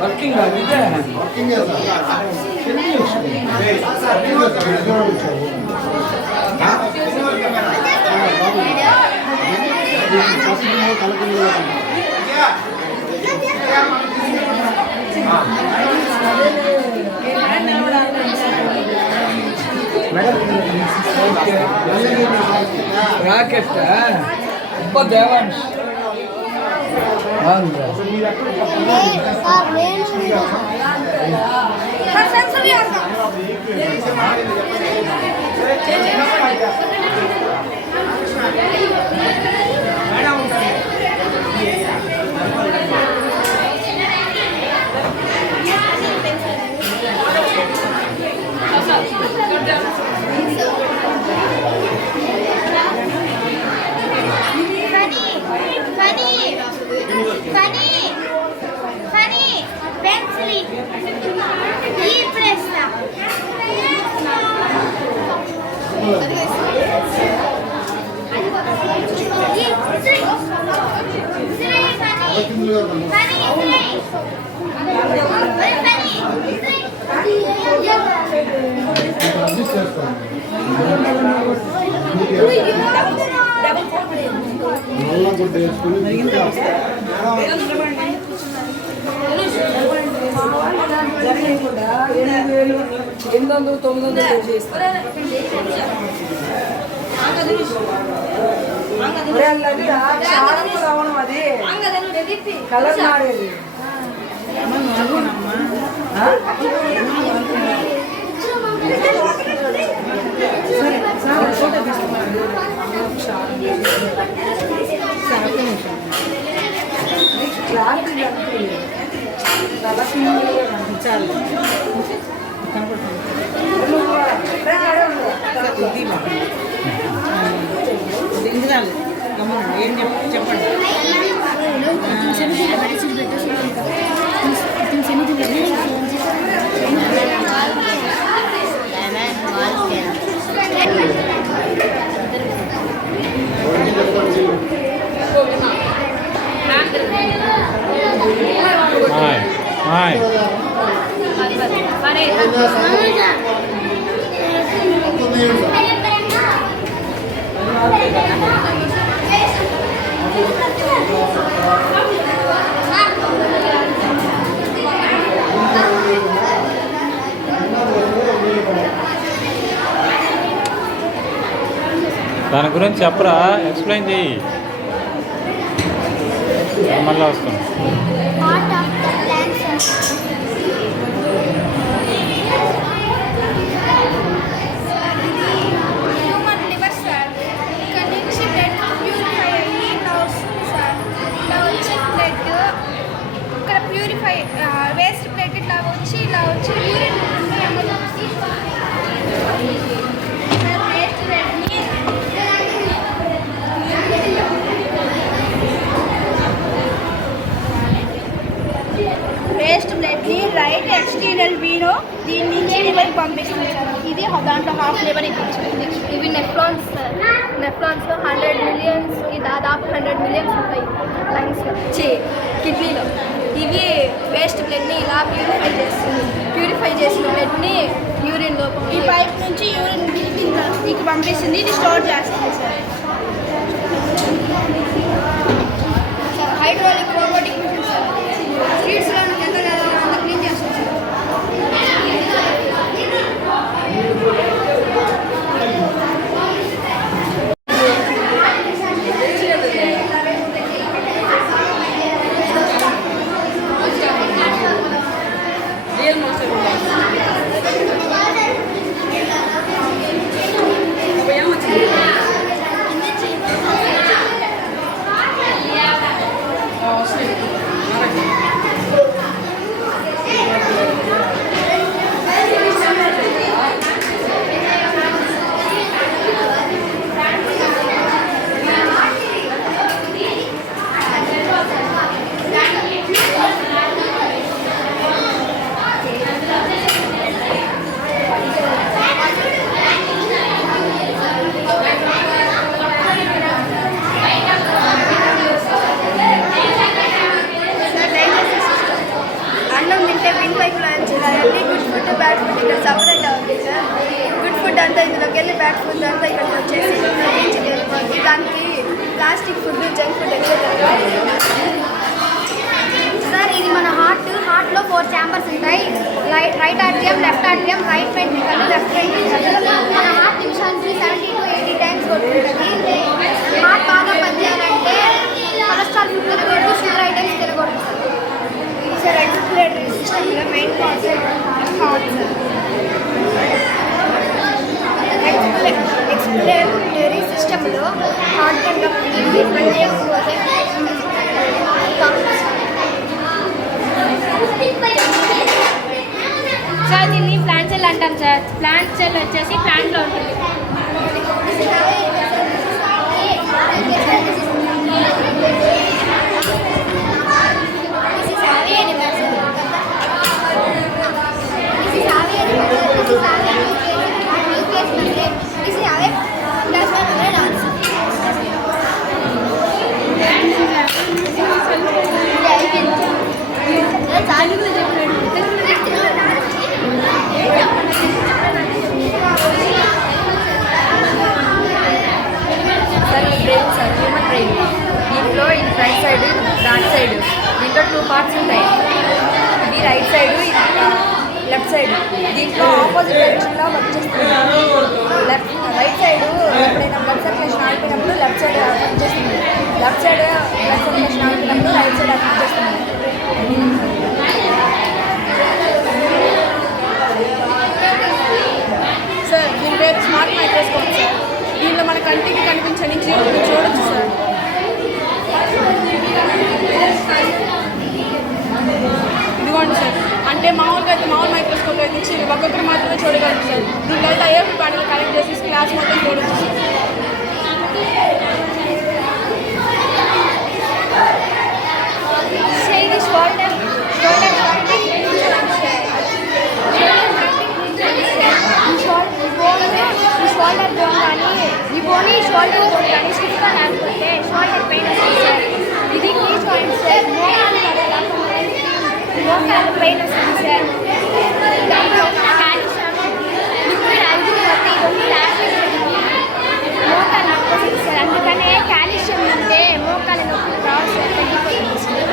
Working rocket Devansh colour మారేది ఏం చెప్పండి దాని గురించి చెప్పరా, ఎక్స్ప్లెయిన్ చెయ్యి, మళ్ళీ వస్తాం. వేస్ట్ ప్లేట్ ఇట్లా వచ్చి యూరిన్ వేస్ట్ ప్లేట్ని రైట్ ఎక్స్టీరియల్ వీనో దీని నుంచి లివర్కి పంపిస్తుంది సార్. ఇది దాంట్లో హాఫ్ లివర్ ఇచ్చింది. ఇవి నెఫ్రాన్స్ సార్. నెఫ్రాన్స్లో 100 మిలియన్స్కి దాదాపు 200 మిలియన్స్ ఉంటాయి లంగ్స్లో కిడ్నీలో. ఇవి వేస్ట్ బ్లడ్ని ఇలా ప్యూరిఫై చేసిన బ్లడ్ని యూరిన్లో ఈ పైప్ నుంచి యూరిన్ మీకు పంపిస్తుంది. ఇది స్టోర్ చేస్తుంది sir. Hydraulic robotic machine sir. స్ట్రీట్స్లో ఎంత అంత క్లీన్ చేస్తుంది sir. Good food bad food ఇక్కడ సపరేట్ అవుతుంది సార్. గుడ్ ఫుడ్ అంతా ఇందులోకి వెళ్ళి బ్యాడ్ ఫుడ్ అంతా ఇక్కడికి వచ్చేసి నుంచి వెళ్ళిపోతుంది. దానికి plastic food junk food sir. ఇది మన హార్ట్లో 4 ఛాంబర్స్ ఉంటాయి. Right ఆర్టియం, left ఆర్టియం, right ventricle, left ventricle. మన హార్ట్ నిమిషానికి 70 to 80 టైమ్స్ కొట్టుకుంటుంది. హార్ట్ బాగా పనిచేయాలంటే కొలెస్ట్రాల్ ఫుడ్ తినకూడదు, షుగర్ ఐటమ్స్ తినకూడదు సార్. రెస్పిరేటరీ సిస్టంలో main part heart sir. Expiratory సిస్టంలో హార్ట్ కనుక పని చేయకపోతే సార్ దీన్ని ప్లాంట్ సెల్ అంటాం సార్. ప్లాంట్ సెల్ వచ్చేసి ప్లాంట్లో ఉంటుంది. దీంట్లో ఇది రైట్ సైడ్, బ్యాక్ సైడ్. దీంట్లో 2 పార్ట్స్ ఉంటాయి. ఇది రైట్ సైడ్, ఇది లెఫ్ట్ సైడ్. దీంట్లో ఆపోజిట్ డైరెక్షన్లో వర్క్ చేస్తుంది. రైట్ సైడ్ ఎప్పుడైనా బ్లడ్ సర్క్యులేషన్ ఆగిపోయినప్పుడు లెఫ్ట్ సైడ్ వర్క్ చేస్తుంది. లెఫ్ట్ సైడ్ బ్లడ్ సర్క్యులేషన్ ఆగిపోయినప్పుడు రైట్ సైడ్ వర్క్ చేస్తుంది. సార్ దీని పేరు స్మార్ట్ మైక్రోస్కోప్ సార్. దీనిలో మన కంటికి కనిపించని జీవులను చూడొచ్చు సార్. ఇదిగోండి సార్. అంటే మామూలుగా అయితే మామూలు మైక్రోస్కోప్ అయితే ఒక్కొక్కరు మాత్రమే చూడగలరు సార్. దీనిలో అయితే ఐఎఫ్ ప్యానల్ కనెక్ట్ చేసి క్లాస్ మొత్తం చూడొచ్చు సార్. ఇది షోల్డర్ బోన్ కానీ ఈ బోని షోల్డర్ బోన్ కానీ స్టిఫ్గా లేకపోతే షోల్డర్ పెయిన్ వస్తుంది సార్. ఇది నీ జాయింట్ సార్. మోకాలు పెయిన్ వస్తుంది సార్. దాంట్లో కాల్షియం లిక్విడ్ ఐరన్ బట్టి మోకాలు నొప్పి వస్తుంది సార్. అందుకనే కాల్షియం ఉంటే మోకాలు నొప్పి రావు సార్, తగ్గిపోతుంది సార్.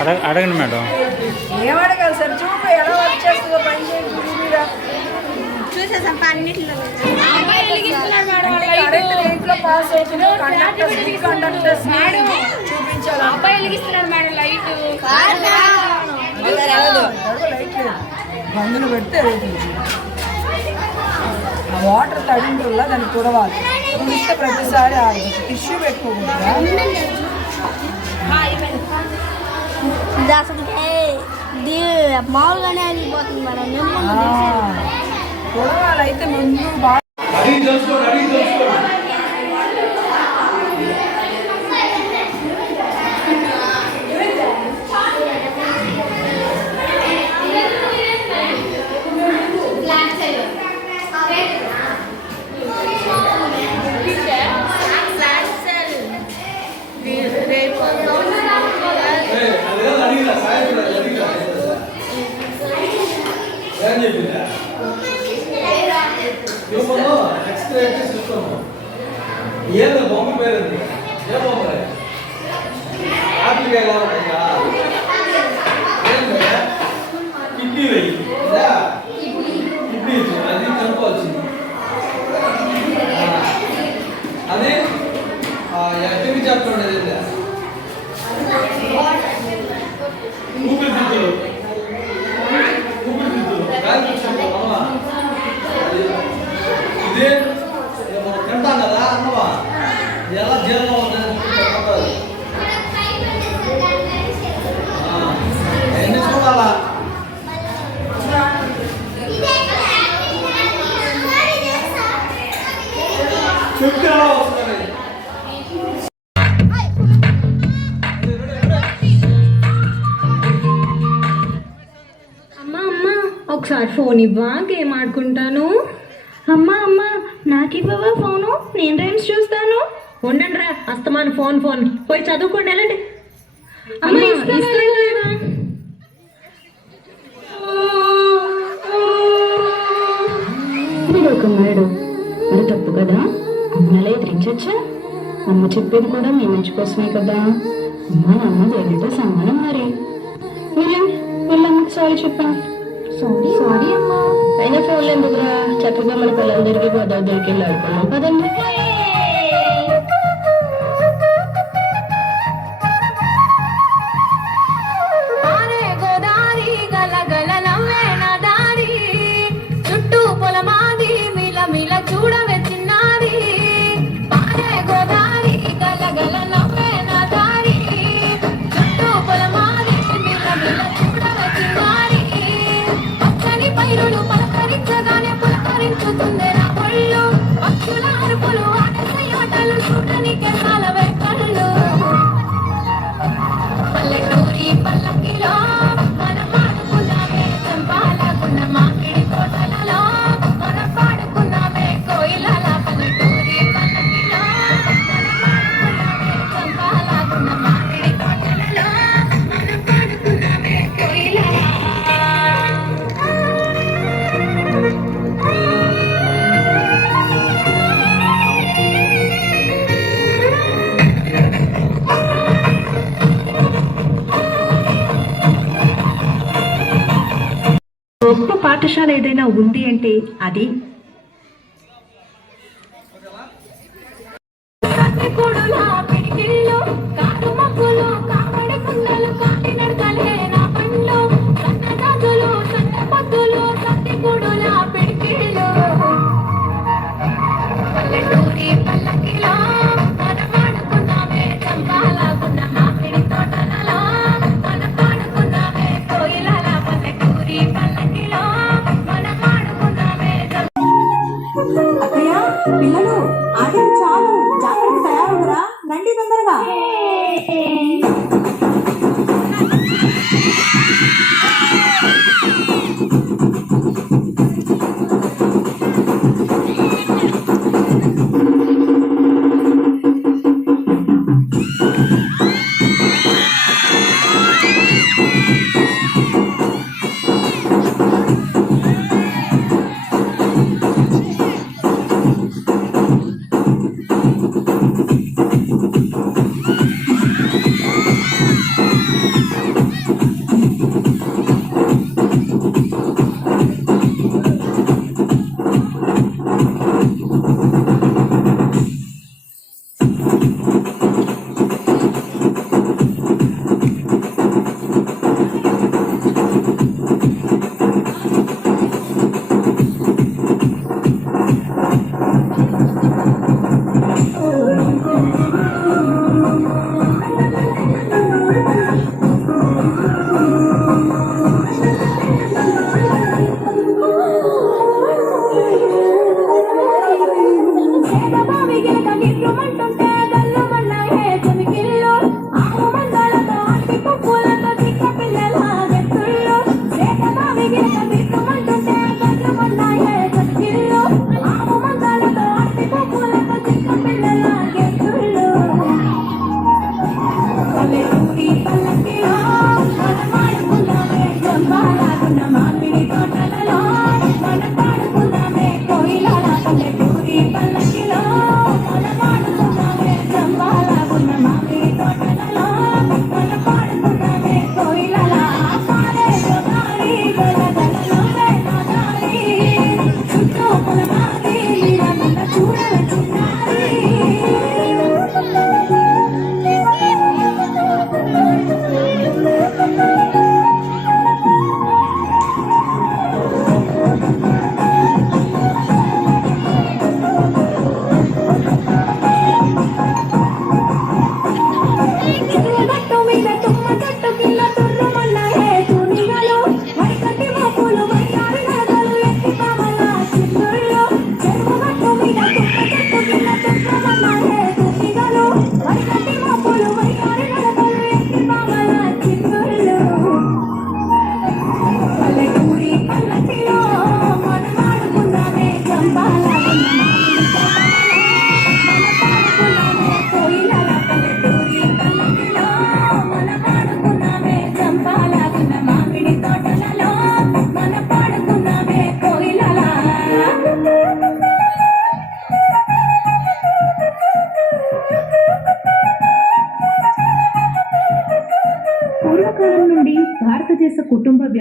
అడగండి మేడం. ఏమడగాలి సార్? చూపు ఎలా వర్క్ చేస్తుందో పని చేయండి మీద చూసేసాం అన్నింటిలో కరెక్ట్ రేట్లో పాస్ అవుతుంది. కండక్టర్స్ చూపించాలి. అబ్బాయి వెలిగిస్తున్నాడు మేడం లైట్. లైట్ బంధులు పెడితే ఆ వాటర్ తడిన వల్ల దాన్ని తుడవాలి. తుడిస్తే ప్రతిసారి టిష్యూ పెట్టుకోకుండా మామూలుగానే వెళ్ళిపోతుంది మేడం. తుడవాలి. అయితే ముందు బాగా ఏదో బొమ్మ పేరు ఏ బొమ్మ ఆపిల్ కిడ్నీ కిడ్నీ అది కనుకోవాల్సింది. అదే ఎక్కడికి చెప్పండి. ఊపిరితిత్తులు ఇదే మనం తింటాం కదా అన్నవా, ఎలా జీర్ణం అవుతుంది ఎన్ని చూడాలా. చెప్తే ఎలా వస్తుంది? ఒకసారి ఫోన్ ఇవ్వా, గేమ్ ఆడుకుంటాను. అమ్మా అమ్మా నాకు ఇవ్వవా ఫోను? నేను రైమ్స్ చూస్తాను. ఉండండి రా, అస్తమాను ఫోన్ ఫోన్. పోయి చదువుకోండి, వెళ్ళండి. అమ్మా ఇస్తావా? మీరు ఒక మేడం మరి తప్పు కదా, అమ్మలా ఎదిరించచ్చా? అమ్మ చెప్పేది కూడా మీ మంచి కోసమే కదా. అమ్మ నాన్న దేవుడితో సమానం మరి. వీళ్ళమ్మకి సారీ చెప్పండి. సారీ అమ్మా. అయినా ఫోన్లు ఎందుకురా, చక్కగా మన పిల్లలు తిరిగి గోదావరి దగ్గరికి వెళ్ళి ఆడుకున్నాం కదండి. గోదావరి గల గల నవ్వే నా దారి, చుట్టూ పొలమాది మిల మిల చూడవే చిన్నారి. పారే గోదావరి గల గల నవ్వే నా దారి, చుట్టూ పొలమాది మిల మిల చూడవే చిన్నారి. పచ్చని పైరులు పలకరించగానే పులకరించుతుంది నా ఒళ్ళు, పక్షుల అరుపులు ఆటలు చూడనికే చాలవే కళ్ళు. పల్లెటూరి పల్లకిలో మనం పాడుకున్నామే చంపాలకున్న మామిడి తోటలలో, మనం పాడుకున్నామే కోయిలల. పల్లెటూరి పల్లకిలో మనం పాడుకున్నామే చంపాలకున్న మామిడి తోటలలో, మనం పాడుకున్నామే కోయిలల. గొప్ప పాఠశాల ఏదైనా ఉంది అంటే అది కత్తికూడులా పిడికిళ్ళు, కారు మబ్బులు, కావడి కుండలు, కాలినడకలే నా పండ్లు, సన్నజాజులు, సన్న పొద్దులు, కత్తికూడులా పిడికిళ్ళు. పల్లెటూరి పల్లకిలో మనం ఆడుకున్నామే చంపాలకున్న మామిడి తోటలలో, మనం పాడుకున్నామే కోయిలల. పల్లెటూరి పల్లకిలో మనం ఆడుకున్నామే. అక్కయ్య పిల్లలు ఆటలు చాలు, జాగ్రత్త తయారవురా, రండి తొందరగా.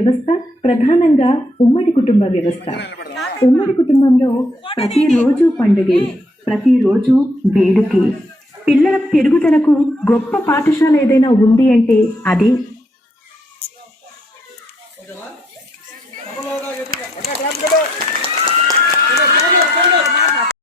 వ్యవస్థ ప్రధానంగా ఉమ్మడి కుటుంబ వ్యవస్థ. ఉమ్మడి కుటుంబంలో ప్రతిరోజు పండుగే, ప్రతిరోజు వేడుకే. పిల్లల పెరుగుదలకు గొప్ప పాఠశాల ఏదైనా ఉంది అంటే అదే.